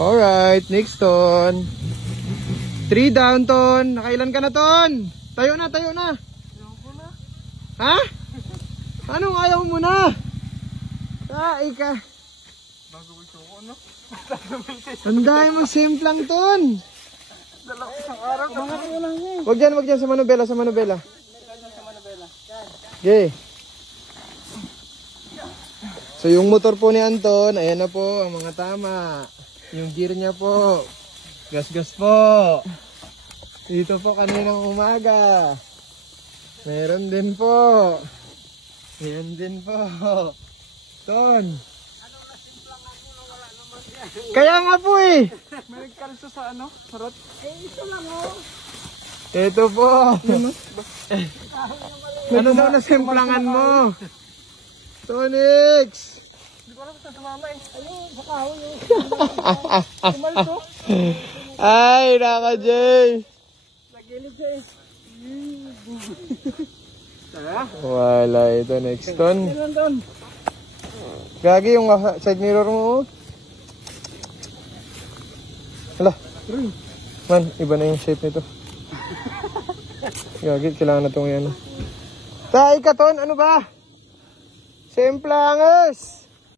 Alright, next ton. 3 down ton. Nakailan ka na ton? Tayo na, tayo na. Ayaw ko na. Ha? Anong ayaw mo na? Ay ka. Bago ko ito ko, no? Anday mo simplang ton. Dalawang isang araw. Kumangat ko lang eh. Wag dyan sa manubela, sa manubela. Okay. So yung motor po ni Anton, ayan na po ang mga tama. Yung gear niya po. Gas-gas po. Dito po kaninang umaga. Meron din po. Meron din po. Ton. Kaya nga po eh. May nagkalso sa ano? Sarot? Ito lang oh. Ito po. Ano daw na simplangan mo? Tonix. Hindi ko alam kung saan tumama eh. Ayun, sa kahoy yun. Kumalso. Ay, naka Jay. Nagilid siya eh. Tara. Wala ito next ton. Ilan doon? Gagi yung side mirror mo. Hala. Man, iba na yung shape nito. Gagi, kailangan na itong yan. Tay ka ton, ano ba? Simplanges.